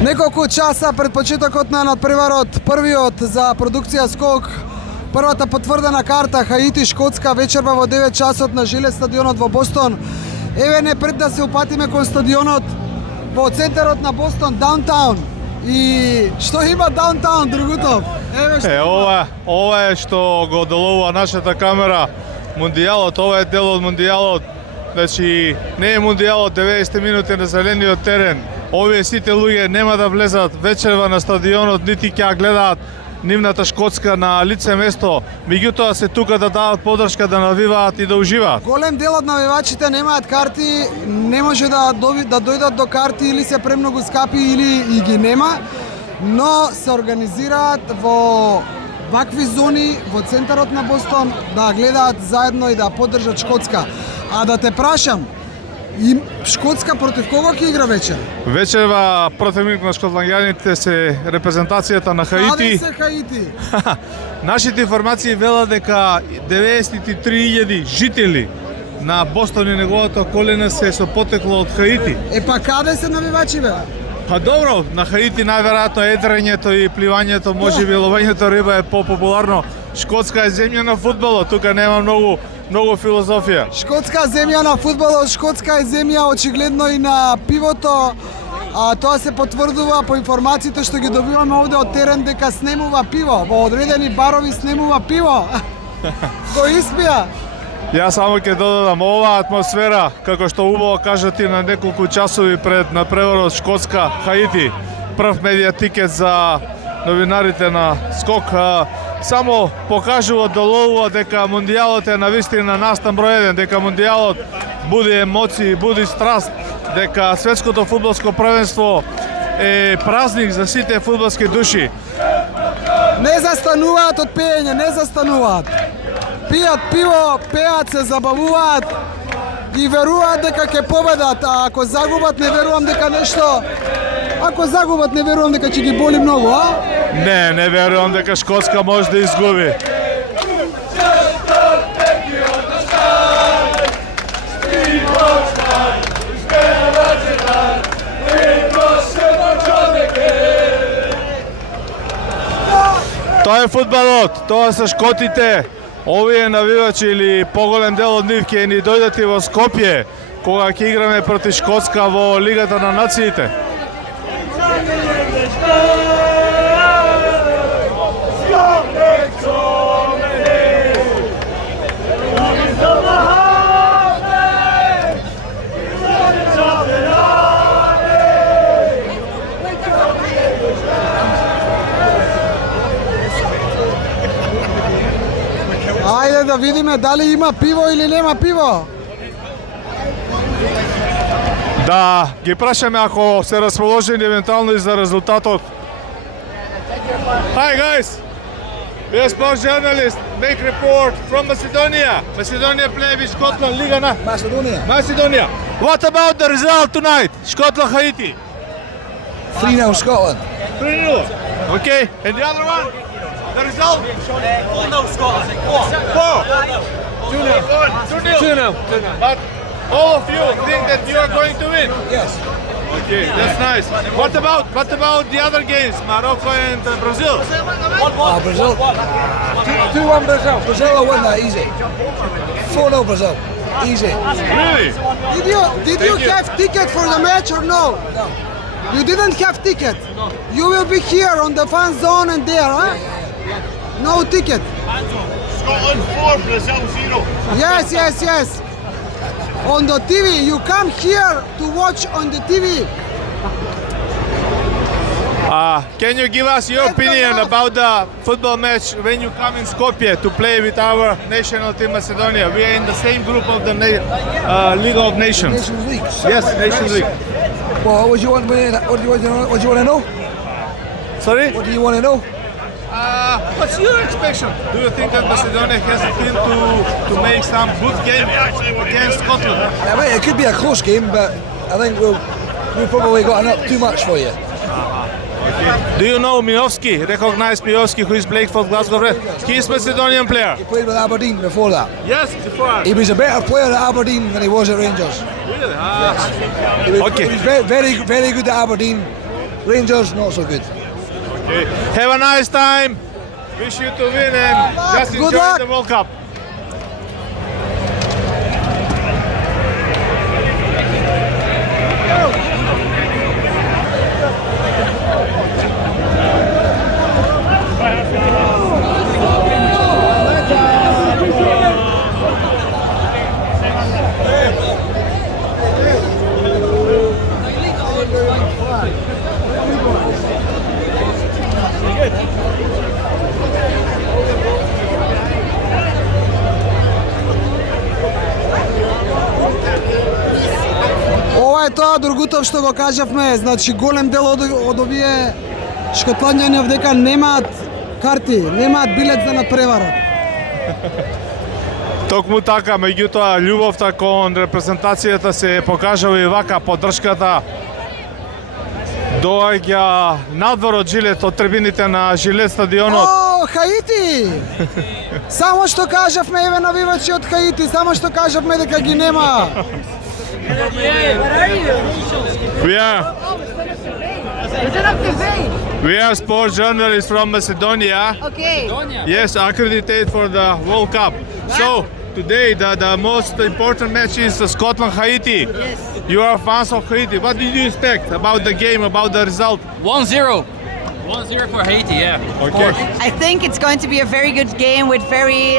Неколку часа пред почетокот на надпреварот, првиот за продукција Скок, првата потврдена карта Хаити Шкотска вечерва во 9 часот на Жилет стадионот во Бостон. Еве не пред да се упатиме кон стадионот во центарот на Бостон, даунтаун. И што има даунтаун, Другутов? Еве што ова е што го делува нашата камера. Мундијалот, ова е дел од мундијалот. Значи, не е мундијалот 90 минути на зелениот терен. Овие сите луѓе нема да влезат вечерва на стадионот, нити ќе гледаат нивната Шкотска на лице место, меѓутоа се тука да дават поддршка, да навиваат и да уживаат. Голем дел од навивачите немаат карти, не може да дојдат до карти или се премногу скапи или и ги нема, но се организираат во вакви зони во центарот на Бостон да гледаат заедно и да поддржат Шкотска. А да те прашам, и Шкотска против кого ќе игра вечер? Вечерва противник на шкотланѓаните се репрезентацијата на Хаити. Каде се Хаити? Нашите информации велат дека 93.000 жители на Бостон и неговата околина се со потекло од Хаити. Па каде се навивачи бе? Па добро, на Хаити најверојатно едрењето и пливањето, можеби ловењето риба е попопуларно. Шкотска е земја на фудбалот, тука нема многу филозофија. Шкотска земја на фудбалот, Шкотска е земја очигледно и на пивото. А тоа се потврдува по информациите што ги добиваме овде од терен дека снемува пиво. Во одредени барови снемува пиво. Го испија. Јас само ќе додадам оваа атмосфера, како што убаво кажати на неколку часови пред надпреварот Шкотска Хаити. Прв медиатикет за новинарите на Скок само покажува, доловува дека мундијалот е навистина настан број 1, дека мундијалот буди емоции, буди страст, дека светското фудбалско првенство е празник за сите фудбалски души. Не застануваат од пеење, не застануваат. Пијат пиво, пеат, се забавуваат и веруваат дека ќе победат, а ако загубат не верувам дека нешто. Ако загубат не верувам дека ќе ги боли многу, а? Не верувам дека Шкотска може да изгуби. Тоа е фудбалот, тоа се шкотите. Овие навивачи или поголем дел од нив ќе ни дојдат и во Скопје, кога ќе играме против Шкотска во Лигата на нациите. Ајде да видиме дали има пиво или нема пиво. Да ги прашаме ако се расположени евентуално и за резултатот. Hi guys, we are sports journalists, make report from Macedonia. Macedonia play with Scotland, Liga na Macedonia. What about the result tonight? Scotland Haiti. 3-0 Scotland. 3-0. Okay, and the other one? The result? 4-0 Scotland. 4. 2-0. But all of you think that you are going to win? Yes. Okay, that's nice. What about the other games, Morocco and Brazil? Brazil. 2-1 Brazil. Brazil will win that easy. 4-0 Brazil. Easy. Really? Did you have ticket for the match or no? No. You didn't have ticket? No. You will be here on the fan zone and there, huh? No ticket. Scotland 4, Brazil 0. Yes. On the TV, you come here to watch on the TV. Can you give us your opinion about the football match when you come in Skopje to play with our national team Macedonia? We are in the same group of the League of Nations. Nations League. Yes, Nations League. Well, what do you want to know? Sorry? What do you want to know? What's your expectation? Do you think that Macedonia has a team to make some good game against Scotland? Yeah, mate, it could be a close game, but I think we've probably got enough too much for you. Do you know Miovski? Recognize Miovski, who is playing for Glasgow Red? He is Macedonian player. He played with Aberdeen before that. Yes, before. He was a better player at Aberdeen than he was at Rangers. Really? He was, Okay. he was very, very good at Aberdeen. Rangers, not so good. Okay. Have a nice time. Wish you to win and just Good enjoy luck. the World Cup. Ова е тоа другото што го кажавме, значи голем дел од овие шкотланѓани дека немаат карти, немаат билет за надпреварот. Токму така, меѓутоа љубовта кон репрезентацијата се покажува и вака, поддршката доаѓа надвор од Жилет, од трибините на Жилет стадионот. О, Хаити! Само што кажавме, еве навивачи од Хаити, само што кажавме дека ги нема. We are sports journalists from Macedonia. Okay. Yes, accredited for the World Cup. So today the most important match is Scotland-Haiti. Yes. You are fans of Haiti. What did you expect about the game, about the result? 1-0. 1-0 for Haiti, yeah. Okay. I think it's going to be a very good game with very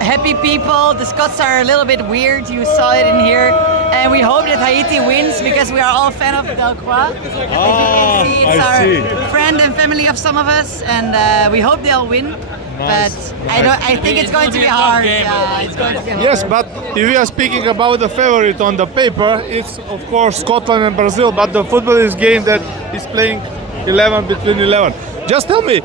happy people. The Scots are a little bit weird. You saw it in here. And we hope that Haiti wins because we are all fan of Delcroix. As you can see, it's I our see. friend and family of some of us, and we hope they'll win. But I think it's going to be hard. Yeah, it's going to be hard. Yes, but if we are speaking about the favorite on the paper, it's of course Scotland and Brazil, but the football is game that is playing 11 between 11. Just tell me,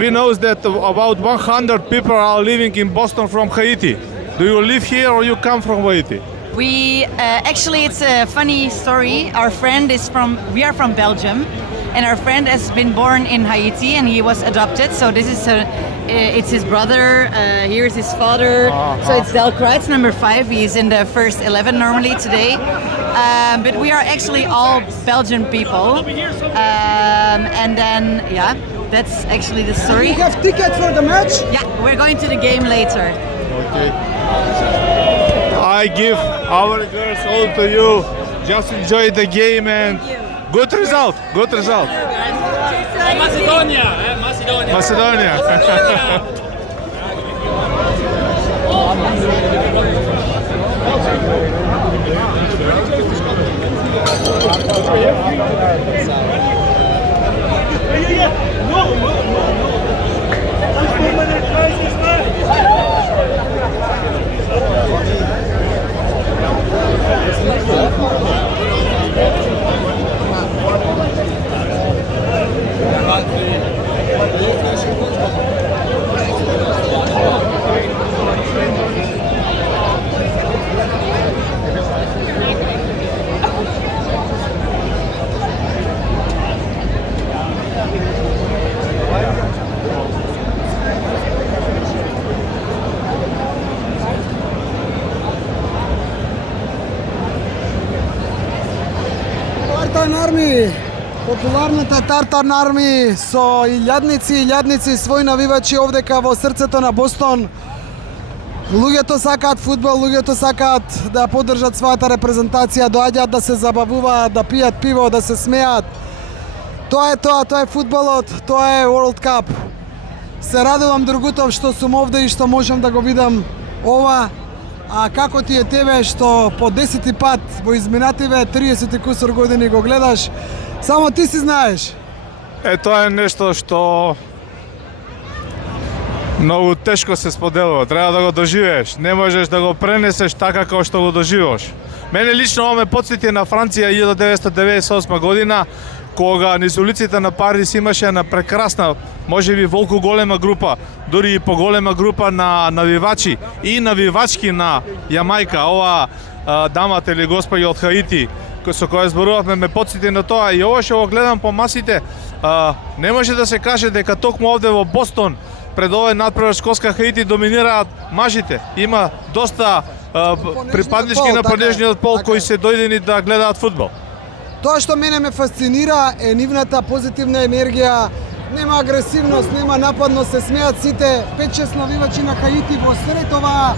we know that about 100 people are living in Boston from Haiti. Do you live here or you come from Haiti? We actually, it's a funny story. We are from Belgium, and our friend has been born in Haiti, and he was adopted. So this is it's his brother. Here's his father. So it's Delcroix. It's number 5. He's in the first 11 normally today. But we are actually all Belgian people. And then that's actually the story. You have ticket for the match? Yeah, we're going to the game later. Okay. I give our girls all to you. Just enjoy the game and good result. Good result. Macedonia, Macedonia. Macedonia. Тартан арми, популарната Тартан арми со илјадници своји навивачи овдека во срцето на Бостон. Луѓето сакаат фудбал, луѓето сакаат да поддржат својата репрезентација, доаѓаат да се забавуваат, да пијат пиво, да се смеат. Тоа е фудбалот, тоа е World Cup. Се радувам другутов што сум овде и што можам да го видам ова. А како ти е тебе што по 10 пат во изминативе 30 кусор години го гледаш, само ти си знаеш. Тоа е нешто што многу тешко се споделува. Треба да го доживееш. Не можеш да го пренесеш така како што го доживаш. Мене лично ова ме потсети на Франција 1998 година, кога низ улиците на Париз имаше една прекрасна, можеби волку голема група, дури и поголема група на навивачи и навивачки на Јамајка. Ова дамата или господја од Хаити, со која зборувавме, ме потсети на тоа. И ова што го гледам по масите, не може да се каже дека токму овде во Бостон пред овој надпревар Шкотска Хаити доминираат мажите. Има доста припаднички на понежниот пол кои се дојдени да гледаат фудбал. Тоа што мене ме фасцинира е нивната позитивна енергија, нема агресивност, нема нападност, се смеат сите, 5-6 навивачи на Хаити во сред оваа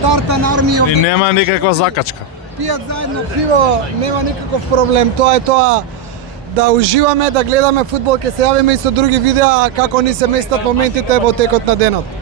тартан армија. И нема никаква закачка. Пијат заедно пиво, нема никаков проблем. Тоа е тоа да уживаме, да гледаме фудбал, ќе се јавиме и со други видеа како ни се местат моментите во текот на денот.